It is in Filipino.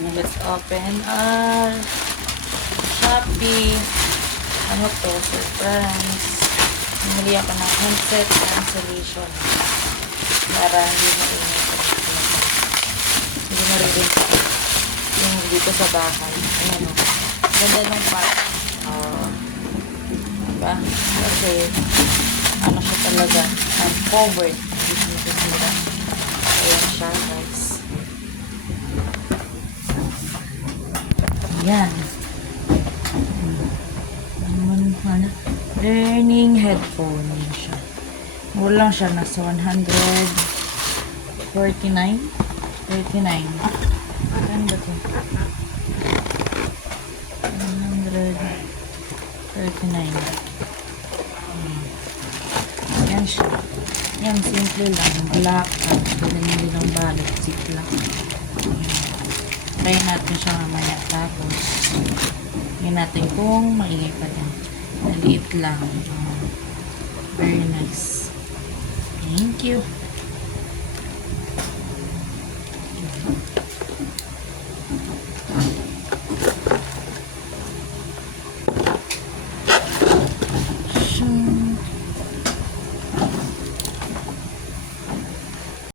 Let's open our Shopee. Ano to? Surprise. Bumili ako ng handset cancellation para hindi maingay ko. Hindi maririnig yung dito sa bahay. Ayan o. Ganda nung pack. Diba? Kasi ano siya talaga, covered. Hindi siya nasisira. Ayan siya, guys. Ayan. Learning headphone. Ayan siya. Mura lang siya. Nasa 149. 39. Ano ba ito? 139. Ayan siya. Yan, simple lang. Black. Ganyan din ang balot. Ziplock. Try natin siya mamaya. Tapos, tingnan natin kung maingay pa din. Maliit lang. Very nice. Thank you.